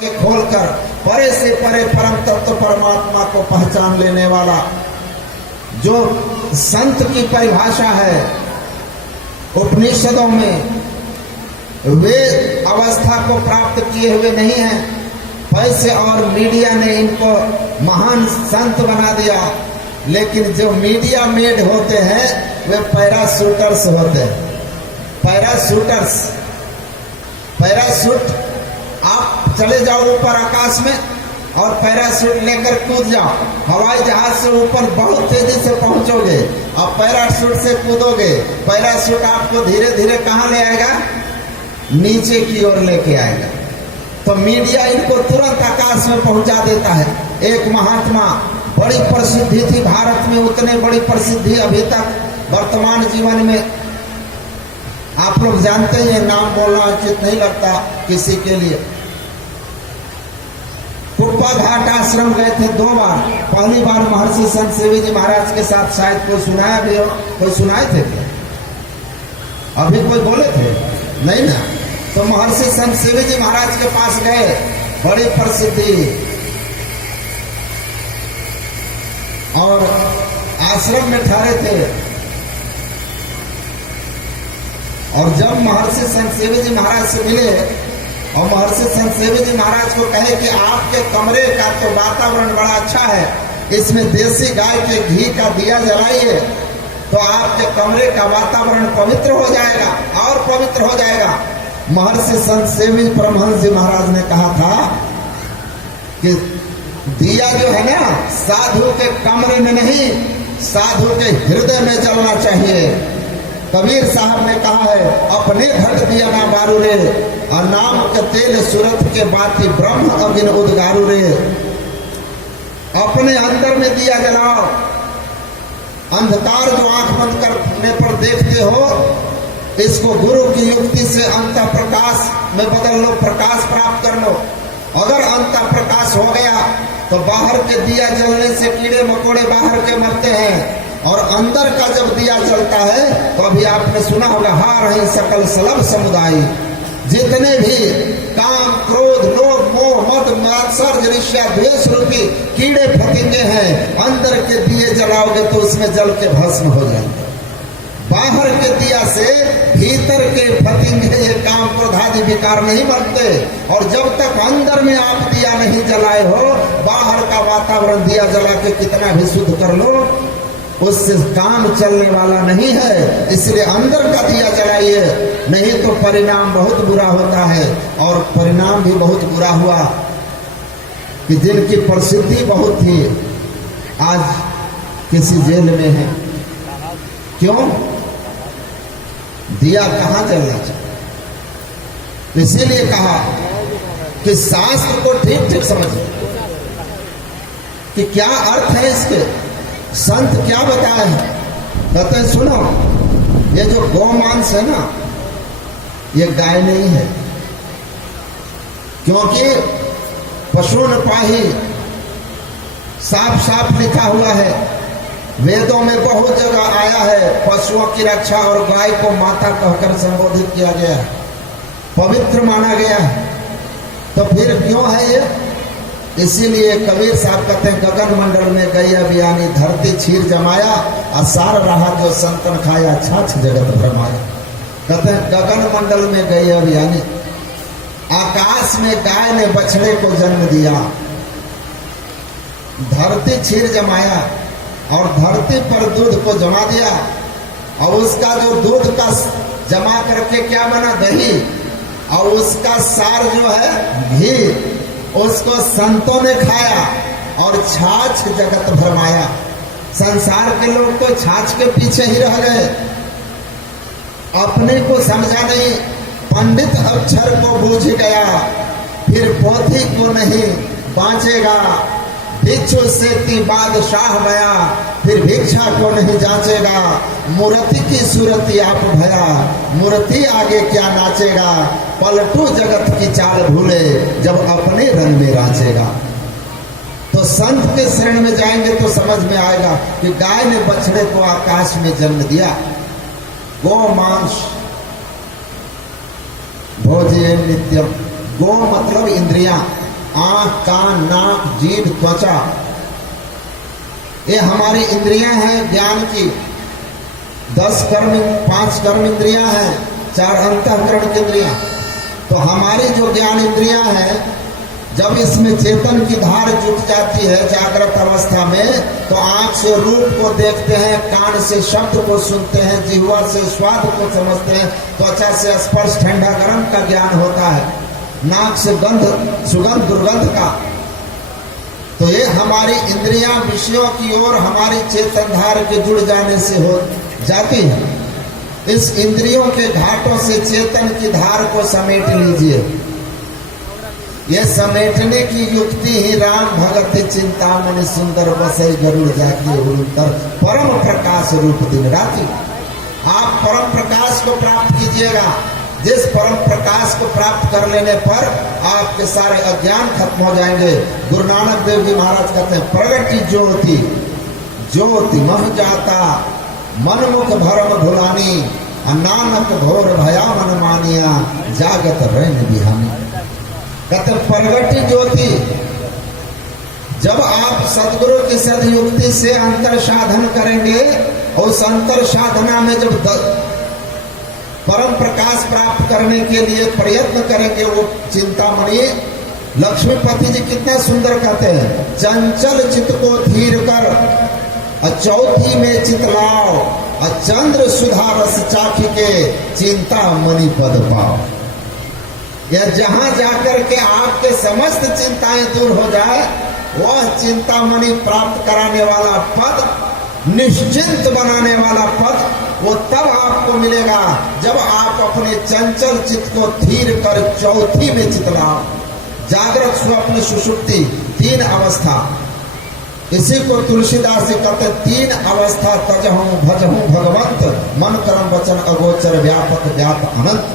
के खोलकर परे से परे परम तत्व परमात्मा को पहचान लेने वाला जो संत की परिभाषा है उपनिषदों में, वे अवस्था को प्राप्त किए हुए नहीं हैं। पैसे और मीडिया ने इनको महान संत बना दिया, लेकिन जो मीडिया मेड होते हैं वे पैराशूटर्स होते हैं। पैराशूट आप चले जाओ ऊपर आकाश में और पैराशूट लेकर कूद जाओ, हवाई जहाज से ऊपर बहुत तेजी से पहुंचोगे। अब पैराशूट से कूदोगे, पैराशूट आपको धीरे धीरे कहाँ ले आएगा? नीचे की ओर लेके आएगा। तो मीडिया इनको तुरंत आकाश में पहुंचा देता है। एक महात्मा, बड़ी प्रसिद्धि थी भारत में, उतने बड़ी प्रसिद्धि अभी तक वर्तमान जीवन में आप लोग जानते हैं, नाम बोलना उचित नहीं लगता किसी के लिए। कुप्पा घाट आश्रम गए थे 2 बार। पहली बार महर्षि संत सेवी जी महाराज के साथ, शायद कोई सुनाया भी हो, कोई सुनाए थे क्या? अभी कोई बोले थे? नहीं ना। तो महर्षि संत सेवी जी महाराज के पास गए, बड़ी प्रसिद्धि, और आश्रम में ठहरे थे। और जब महर्षि संत सेवी जी महाराज से मिले और महर्षि संत सेवी जी महाराज को कहे कि आपके कमरे का तो वातावरण बड़ा अच्छा है, इसमें देसी गाय के घी का दिया जलाइए तो आपके कमरे का वातावरण पवित्र हो जाएगा और पवित्र हो जाएगा। महर्षि संत सेवी परमहंस जी महाराज ने कहा था कि दिया जो है ना, साधु के कमरे में नहीं, साधु के हृदय में जलना चाहिए। कबीर साहब ने कहा है, अपने घट दिया ना बारू रे, और नाम के तेल सूरत के बाती ब्रह्म अग्नि उद्गारू रे। अपने अंदर में दिया जलाओ। अंधकार जो आंख बंद करने पर देखते हो, इसको गुरु की युक्ति से अंतः प्रकाश में बदल लो, प्रकाश प्राप्त कर लो। अगर अंतः प्रकाश हो गया तो बाहर के दिया जलने से कीड़े मकोड़े बाहर के मरते हैं, और अंदर का जब दिया जलता है तो अभी आपने सुना होगा, हार है सकल सलभ समुदाय। जितने भी काम, क्रोध, लोभ, मोह, मद, मात्सर्य, ईर्ष्या, द्वेष रूपी कीड़े फतिंगे हैं, अंदर के दिए जलाओगे तो उसमें जल के भस्म हो जाएंगे। बाहर के दिया से भीतर के फतिंगे, ये काम, क्रोध आदि विकार नहीं बनते। और जब तक अंदर में आप दिया नहीं जलाए हो, बाहर का वातावरण दिया जला के कितना भी शुद्ध कर लो, उससे काम चलने वाला नहीं है। इसलिए अंदर का दिया जलाइए, नहीं तो परिणाम बहुत बुरा होता है। और परिणाम भी बहुत बुरा हुआ कि जिनकी प्रसिद्धि बहुत थी आज किसी जेल में है। क्यों? दिया कहां जलना चाहिए। इसीलिए कहा कि शास्त्र को ठीक ठीक समझिए कि क्या अर्थ है इसके, संत क्या बताए हैं। कहते हैं सुनो, ये जो गौमांस है ना, ये गाय नहीं है, क्योंकि पशु न पाही साफ साफ लिखा हुआ है। वेदों में बहुत जगह आया है, पशुओं की रक्षा और गाय को माता कहकर संबोधित किया गया है, पवित्र माना गया है। तो फिर क्यों है ये? इसीलिए कबीर साहब कहते हैं, गगन मंडल में गैया बियानी, धरती क्षीर जमाया, और सार रहा जो संतन खाया, छाछ जगत भरमाया। कहते हैं गगन मंडल में गैया बियानी, आकाश में गाय ने बछड़े को जन्म दिया, धरती क्षीर जमाया और धरती पर दूध को जमा दिया, और उसका जो दूध का जमा करके क्या बना? दही, और उसका सार जो है घी, उसको संतों ने खाया और छाछ जगत भरमाया। संसार के लोग तो छाछ के पीछे ही रह गए, अपने को समझा नहीं। पंडित अक्षर को बूझ गया, फिर पोथी को नहीं बांचेगा। भिक्षु से बादशाह भया, फिर भिक्षा को नहीं जांचेगा। मूर्ति की सूरती आप भया, मूर्ति आगे क्या नाचेगा। पलटू जगत की चाल भूले, जब अपने रंग में राचेगा। तो संत के शरण में जाएंगे तो समझ में आएगा कि गाय ने बछड़े को आकाश में जन्म दिया। गो मांस भोजे नित्यम, गो मतलब इंद्रियां, आंख, कान, नाक, जीभ, त्वचा, ये हमारी इंद्रियां हैं ज्ञान की। 5 कर्म इंद्रियां हैं, 4 अंतःकरण की इंद्रियां। तो हमारी जो ज्ञान इंद्रियां हैं, जब इसमें चेतन की धार जुट जाती है जागृत अवस्था में, तो आंख से रूप को देखते हैं, कान से शब्द को सुनते हैं, जिह्वा से स्वाद को समझते हैं, त्वचा से स्पर्श ठंडा गर्म का ज्ञान होता है, नाक से गंध, सुगंध, दुर्गंध का। तो ये हमारी इंद्रियां विषयों की ओर हमारी चेतन धार के जुड़ जाने से हो जाती है। इस इंद्रियों के घाटों से चेतन की धार को समेट लीजिए। ये समेटने की युक्ति ही राम भगत चिंतामणि सुंदर बसई गरुड़ जाके उतर परम प्रकाश रूप दिन राति। आप परम प्रकाश को प्राप्त कीजिएगा। जिस परम प्रकाश को प्राप्त कर लेने पर आपके सारे अज्ञान खत्म हो जाएंगे। गुरु नानक देव जी महाराज कहते हैं, प्रगति ज्योति ज्योति मह जाता, मनमुख भरम भुलानी, नानक घोर भया मन मानिया, जागत रैन बिहानी। कहते प्रगति ज्योति, जब आप सदगुरु की सदयुक्ति से अंतर साधन करेंगे, उस अंतर साधना में जब परम प्रकाश प्राप्त करने के लिए प्रयत्न करेंगे, वो चिंतामणि लक्ष्मीपति जी कितना सुंदर कहते हैं, चंचल चित्त को धीर कर चौथी में चितलाओ, चंद्र सुधा रस चाखी के चिंतामणि पद पाओ। यह जहां जाकर के आपके समस्त चिंताएं दूर हो जाए, वह चिंतामणि प्राप्त कराने वाला पद, निश्चिंत बनाने वाला पद, वो तब आपको मिलेगा जब आप अपने चंचल चित्त को धीर कर चौथी में चितलाओ। जागृत, स्वप्न, सुषुप्ति, 3 अवस्था। इसी को तुलसीदास जी कहते 3 अवस्था तजहूं भजहूं भगवंत, मन कर्म वचन अगोचर व्यापक व्याप अनंत।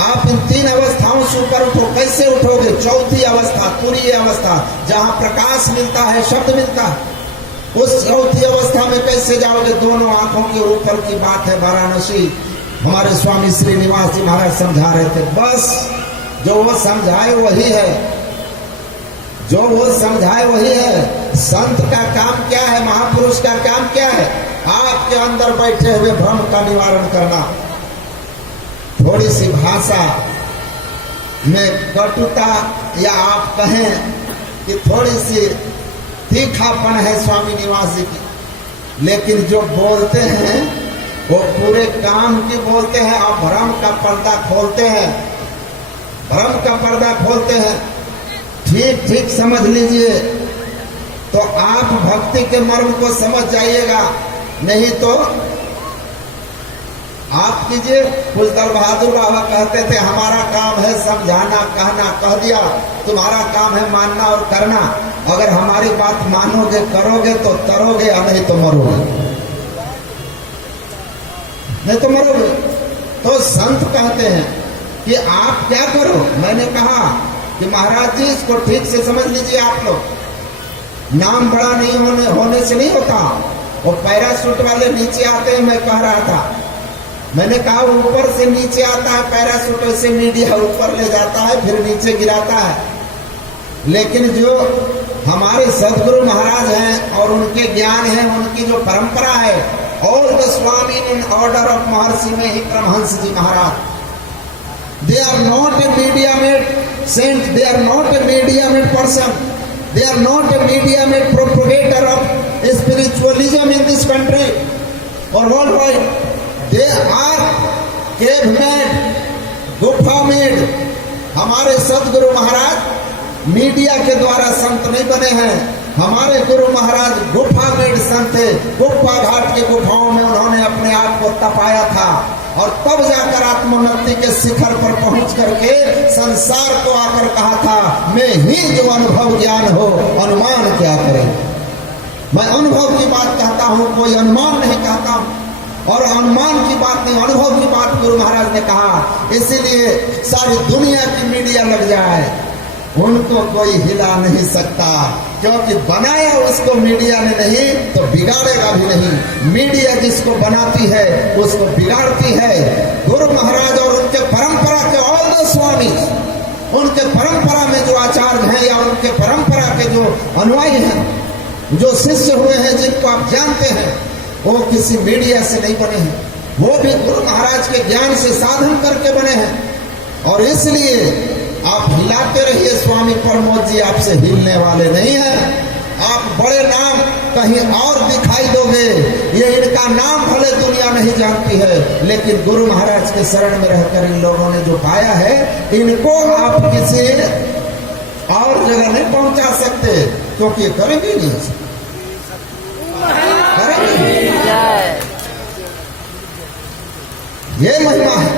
आप इन 3 अवस्थाओं से ऊपर उठो। कैसे उठोगे? चौथी अवस्था, तुरीय अवस्था, जहां प्रकाश मिलता है, शब्द मिलता है, उस चौथी अवस्था में कैसे जाओगे? दोनों आंखों के ऊपर की बात है। वाराणसी हमारे स्वामी श्रीनिवास जी महाराज समझा रहे थे। बस जो वो समझाए वही है, जो वो समझाए वही है। संत का काम क्या है? महापुरुष का काम क्या है? आपके अंदर बैठे हुए भ्रम का निवारण करना। थोड़ी सी भाषा में कटुता, या आप कहें कि थोड़ी सी तीखापन है स्वामी निवास जी की, लेकिन जो बोलते हैं वो पूरे काम की बोलते हैं और भ्रम का पर्दा खोलते हैं, भ्रम का पर्दा खोलते हैं। ठीक ठीक समझ लीजिए तो आप भक्ति के मर्म को समझ जाइएगा, नहीं तो आप कीजिए। फुलदल बहादुर बाबा कहते थे, हमारा काम है समझाना, कहना, कह दिया, तुम्हारा काम है मानना और करना। अगर हमारी बात मानोगे, करोगे तो तरोगे, या नहीं तो मरोगे, नहीं तो मरोगे। तो संत कहते हैं कि आप क्या करो। मैंने कहा कि महाराज जी इसको ठीक से समझ लीजिए आप लोग। नाम बड़ा नहीं होने से नहीं होता। वो पैराशूट वाले नीचे आते हैं, मैं कह रहा था, मैंने कहा ऊपर से नीचे आता है पैराशूट, ऐसे मीडिया ऊपर ले जाता है फिर नीचे गिराता है। लेकिन जो हमारे सदगुरु महाराज हैं और उनके ज्ञान है, उनकी जो परंपरा है, all the swami in order of Maharshi Mehi Paramhans ji Maharaj, they are not a media made saint, they are not a media made person, they are not a media made propagator of spiritualism in this country और world wide. They are cave made, गुफा मेड। हमारे सदगुरु महाराज media के द्वारा संत नहीं बने हैं। हमारे गुरु महाराज गुफा मेड संत थे। गुफा घाट के गुफाओं में उन्होंने अपने आप को तपाया था और तब जाकर आत्मोन्नति के शिखर पर पहुंच करके संसार को आकर कहा था, मैं ही जो अनुभव ज्ञान हो, अनुमान क्या करे। मैं अनुभव की बात कहता हूं, कोई अनुमान नहीं कहता हूं। और अनुमान की बात नहीं, अनुभव की बात गुरु महाराज ने कहा। इसीलिए सारी दुनिया की मीडिया लग जाए, उनको कोई हिला नहीं सकता, क्योंकि बनाया उसको मीडिया ने नहीं तो बिगाड़ेगा भी नहीं। मीडिया जिसको बनाती है उसको बिगाड़ती है। गुरु महाराज और उनके परंपरा के ऑल द स्वामी, उनके परंपरा में जो आचार्य हैं, अनुयायी हैं, जो शिष्य हुए हैं, जिनको आप जानते हैं, वो किसी मीडिया से नहीं बने हैं, वो भी गुरु महाराज के ज्ञान से साधन करके बने हैं। और इसलिए आप हिलाते रहिए, स्वामी प्रमोद जी आपसे हिलने वाले नहीं हैं। आप बड़े नाम कहीं और दिखाई दोगे, ये इनका नाम भले दुनिया नहीं जानती है, लेकिन गुरु महाराज के शरण में रहकर इन लोगों ने जो पाया है, इनको आप किसी और जगह नहीं पहुंचा सकते, क्योंकि ये करेंगे नहीं, करेंगे। ये महिमा है।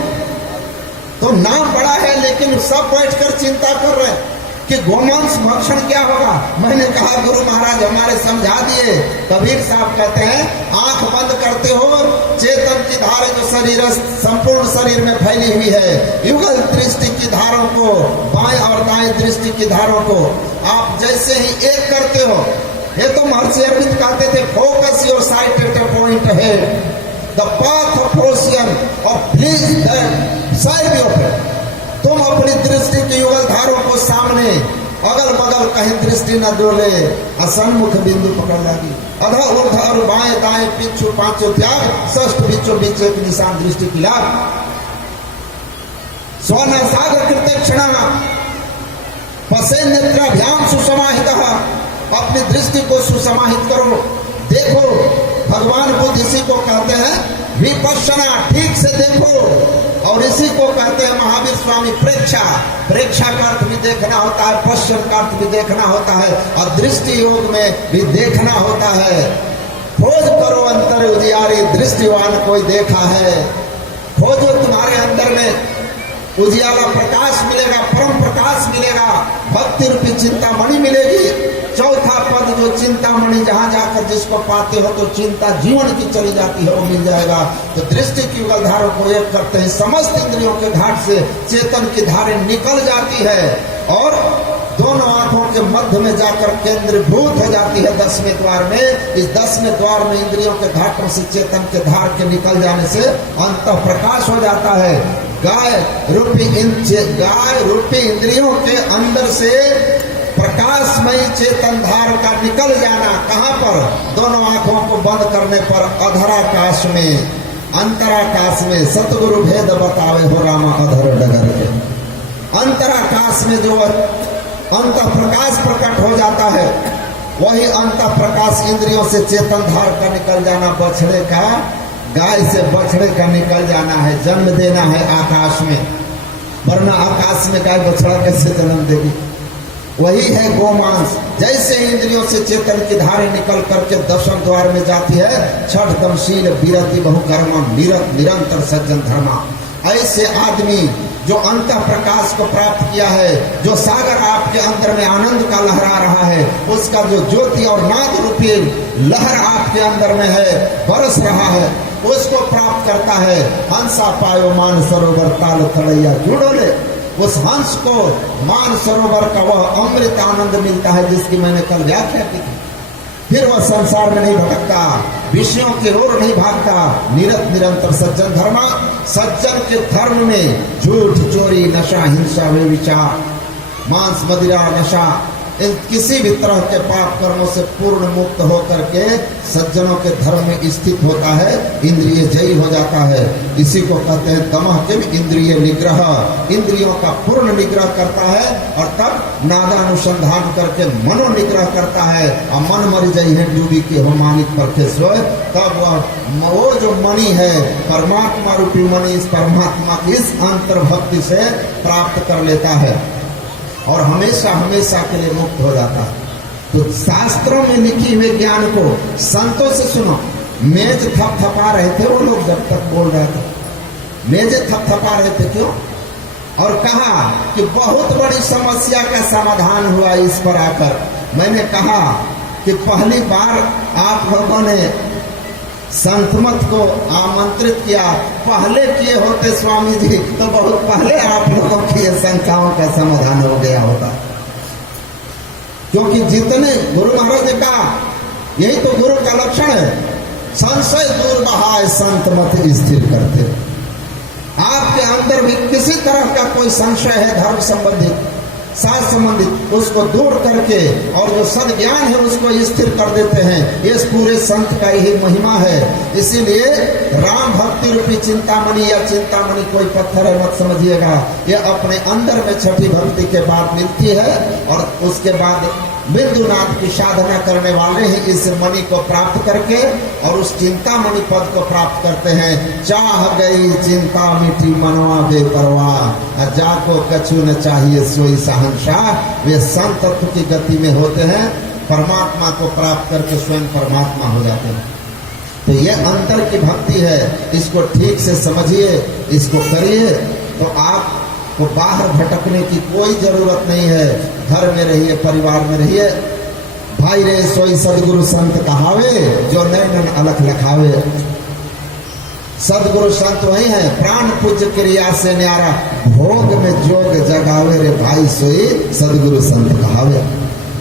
तो नाम बड़ा है, लेकिन सब बैठकर चिंता कर रहे हैं कि गोमांस भक्षण क्या होगा। मैंने कहा गुरु महाराज हमारे समझा दिए। कबीर साहब कहते हैं, आंख बंद करते हो, चेतन की धारा जो शरीर संपूर्ण शरीर में फैली हुई है, युगल दृष्टि की धारों को, बाएं और दाएं दृष्टि की धारों को आप जैसे ही एक करते हो, ये तो महर्षि अरविंद कहते थे, focus your site at a point head, the path of ocean of please that side of it. तुम अपनी दृष्टि की युगल धारों को सामने, अगल बगल कहीं दृष्टि न डोले, असन्मुख बिंदु पकड़ लगी, अधा ऊर्ध और बाएं दाएं पिछू पांचों त्याग, षष्ठ बीचों बीच एक निशान दृष्टि की लाभ। स्वर्ण सागर कृत्य क्षण पसे नेत्राभ्याम सुसमाहित, अपनी दृष्टि को सुसमाहित करो, देखो। भगवान बुद्ध इसी को कहते हैं विपश्यना, ठीक से देखो। और इसी को कहते हैं महावीर स्वामी प्रेक्षा। प्रेक्षा का अर्थ भी देखना होता है, पश्चिम का अर्थ भी देखना होता है, और दृष्टि योग में भी देखना होता है। खोज करो अंतर उजियारी, दृष्टिवान कोई देखा है। खोजो, तुम्हारे अंदर में उजियाला प्रकाश मिलेगा, परम प्रकाश मिलेगा, भक्ति रूपी चिंतामणि मिलेगी। चौथा पद जो चिंतामणि, जहां जाकर जिसको पाते हो तो चिंता जीवन की चली जाती है, वो मिल जाएगा। तो दृष्टि की युगल धारों को एक करते हैं, समस्त इंद्रियों के घाट से चेतन की धारें निकल जाती है और दोनों आंखों के मध्य में जाकर केंद्रीभूत हो जाती है 10वें द्वार में। इस 10वें द्वार में इंद्रियों के घाटों से चेतन के धार के निकल जाने से अंत प्रकाश हो जाता है। गाय रूपी इंद्रियों के अंदर से प्रकाशमयी चेतन धार का निकल जाना, कहाँ पर? दोनों आंखों को बंद करने पर अधराकाश में, अंतराकाश में। सतगुरु भेद बतावे हो रामा अधर डगर के। अंतराकाश में जो अंत प्रकाश प्रकट हो जाता है, वही अंत प्रकाश इंद्रियों से चेतन धार का निकल जाना। बछड़े का, गाय से बछड़े का निकल जाना है, जन्म देना है आकाश में, वरना आकाश में गाय बछड़ा कैसे जन्म देगी? वही है गोमांस। जैसे इंद्रियों से चेतन की धारें निकल करके 10वें द्वार में जाती है, छठ दमशील विरति बहुकर्म निरंतर सज्जन धर्मा। ऐसे आदमी जो अंत प्रकाश को प्राप्त किया है, जो सागर आपके अंदर में आनंद का लहरा रहा है, उसका जो ज्योति और नाद रूपी लहर आपके अंदर में है, बरस रहा है, उसको प्राप्त करता है। हंसा पायो मान सरोवर ताल थड़ैया जुड़ोले, उस हंस को मान सरोवर का वह अमृत आनंद मिलता है जिसकी मैंने कल व्याख्या की थी। फिर वह संसार में नहीं भटकता, विषयों की ओर नहीं भागता, निरंतर सज्जन धर्मा। सज्जन के धर्म में झूठ, चोरी, नशा, हिंसा, व्यभिचार, मांस, मदिरा, नशा, इन किसी भी तरह के पाप कर्मों से पूर्ण मुक्त होकर के सज्जनों के धर्म में स्थित होता है, इंद्रिय जयी हो जाता है। इसी को कहते हैं दमः किम इंद्रिय निग्रह। इंद्रियों का पूर्ण निग्रह करता है और तब नादानुसंधान करके मनो निग्रह करता है। और मन मर जई है डूबी के हो मानिक परखे सोए, तब वो जो मणि है, परमात्मा रूपी मणि, इस परमात्मा की इस अंतर्भक्ति से प्राप्त कर लेता है और हमेशा हमेशा के लिए मुक्त हो जाता है। तो शास्त्रों में लिखी हुए ज्ञान को संतों से सुनो। मेज थपथपा रहे थे वो लोग जब तक बोल रहे थे, मेजे थपथपा रहे थे, क्यों? और कहा कि बहुत बड़ी समस्या का समाधान हुआ इस पर आकर। मैंने कहा कि पहली बार आप लोगों ने संतमत को आमंत्रित किया, पहले किए होते स्वामी जी तो बहुत पहले आप लोगों की शंकाओं का समाधान हो गया होता। क्योंकि जितने गुरु महाराज ने कहा, यही तो गुरु का लक्षण है, संशय दूर बहाए संतमत स्थिर करते। आपके अंदर भी किसी तरह का कोई संशय है धर्म संबंधी, शास्त्र संबंधित उसको दूर करके और जो सद ज्ञान है उसको स्थिर कर देते हैं। ये पूरे संत का यही महिमा है। इसीलिए राम भक्ति रूपी चिंतामणि या चिंतामणि कोई पत्थर है मत समझिएगा, ये अपने अंदर में छठी भक्ति के बाद मिलती है और उसके बाद बिंदुनाथ की साधना करने वाले ही इस मणि को प्राप्त करके और उस चिंतामणि पद को प्राप्त करते हैं। चाह गई चिंता मिटी मनवा बेपरवाह, जाको कछु न चाहिए सोई शहंशाह। वे संत तत्व की गति में होते हैं, परमात्मा को प्राप्त करके स्वयं परमात्मा हो जाते हैं। तो ये अंतर की भक्ति है, इसको ठीक से समझिए, इसको करिए तो आप को बाहर भटकने की कोई जरूरत नहीं है। घर में रहिए, परिवार में रहिए। भाई रे सोई सदगुरु संत कहावे, जो नैनन अलख लखावे। सदगुरु संत वही है, प्राण पूज्य क्रिया से न्यारा, भोग में जोग जगावे रे भाई सोई सदगुरु संत कहावे।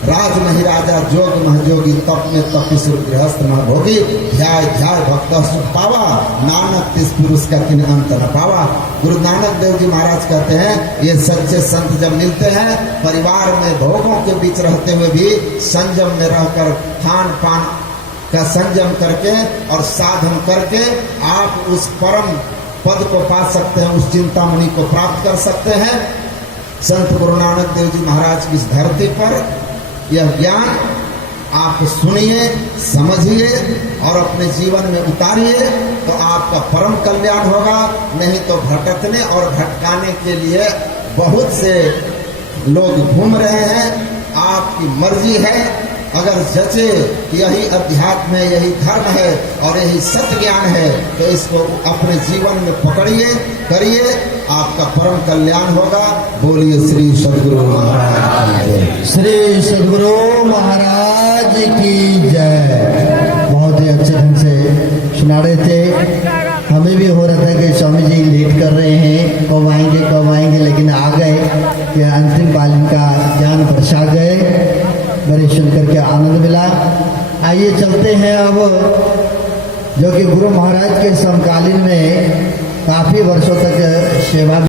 राज मही राजा जोग महजोगी, तप में तपिसुर गृहस्थ महभोगी। ध्याय ध्याय भक्त सुख पावा, नानक तिस पुरुष का किन अंत न पावा। गुरु नानक देव जी महाराज कहते हैं, ये सच्चे संत जब मिलते हैं, परिवार में भोगों के बीच रहते हुए भी संयम में रहकर खान पान का संयम करके और साधन करके आप उस परम पद को पा सकते हैं, उस चिंतामणि को प्राप्त कर सकते हैं। संत गुरु नानक देव जी महाराज की इस धरती पर यह ज्ञान आप सुनिए, समझिए और अपने जीवन में उतारिए तो आपका परम कल्याण होगा। नहीं तो भटकने और भटकाने के लिए बहुत से लोग घूम रहे हैं। आपकी मर्जी है, अगर जचे यही अध्यात्म है, यही धर्म है और यही सत्य ज्ञान है तो इसको अपने जीवन में पकड़िए, करिए, आपका परम कल्याण होगा। बोलिए श्री सदगुरु महाराज की जय। श्री सदगुरु महाराज की जय। बहुत ही अच्छे ढंग से सुना रहे थे। हमें भी हो रहा था कि स्वामी जी लेट कर रहे हैं, कब आएंगे, लेकिन आ गए कि अंतिम कालीन का ज्ञान बरसा गए। बड़े सुनकर के आनंद मिला। आइए चलते हैं अब, जो कि गुरु महाराज के समकालीन में काफी वर्षों तक सेवा